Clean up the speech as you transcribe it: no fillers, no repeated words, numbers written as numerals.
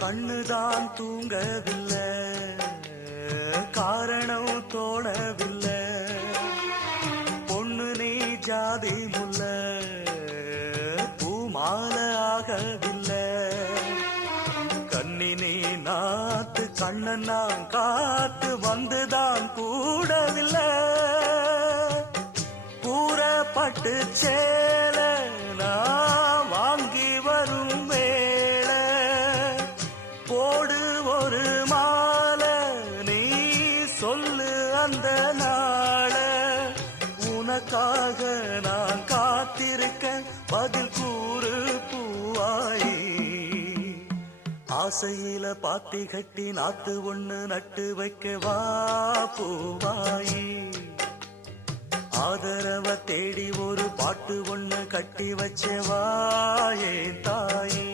கண்ணுதான் தூங்கவில்லை, காரணம் தோணவில்லை. பொண்ணு நீ ஜாதி முல்ல, பூமால ஆகவில்லை. கண்ணி நீ நாத்து, கண்ணன் நான் காத்து வந்துதான் கூடவில்லை. கூறப்பட்டு சேல நான் வாங்கி வரும் வேளை, போடு ஒரு மாலை நீ சொல்லு அந்த நாள. உனக்காக நான் காத்திருக்க பதில் கூறு பூவாயி. ஆசையில பாத்தி கட்டி நாத்து ஒண்ணு நட்டு வைக்க வா பூவாயி. ஆதரவ தேடி ஒரு பாட்டு ஒண்ணு கட்டி வச்ச வா என் தாயே.